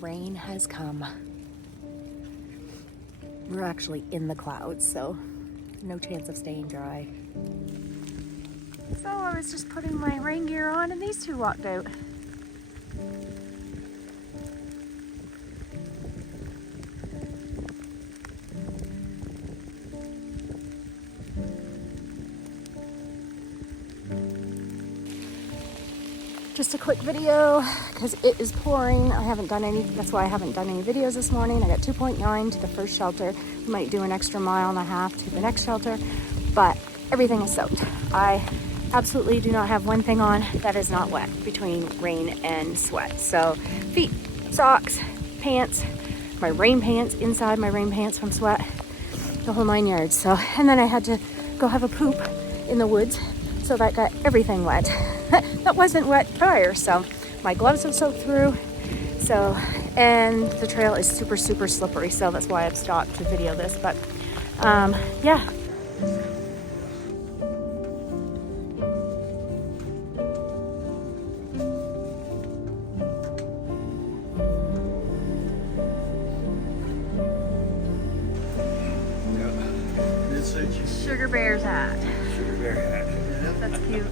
rain has come. We're actually in the clouds, so no chance of staying dry. So I was just putting my rain gear on and these two walked out. Just a quick video because it is pouring. I haven't done any, that's why I haven't done any videos this morning. I got 2.9 to the first shelter. Might do an extra mile and a half to the next shelter, but everything is soaked. I absolutely do not have one thing on that is not wet between rain and sweat. So feet, socks, pants, my rain pants, inside my rain pants from sweat, the whole 9 yards. So, and then I had to go have a poop in the woods, so that got everything wet. That wasn't wet prior, so my gloves have soaked through. So, and the trail is super, super slippery, so that's why I've stopped to video this. But yeah. Sugar Bear's hat. Sugar Bear hat. That's cute.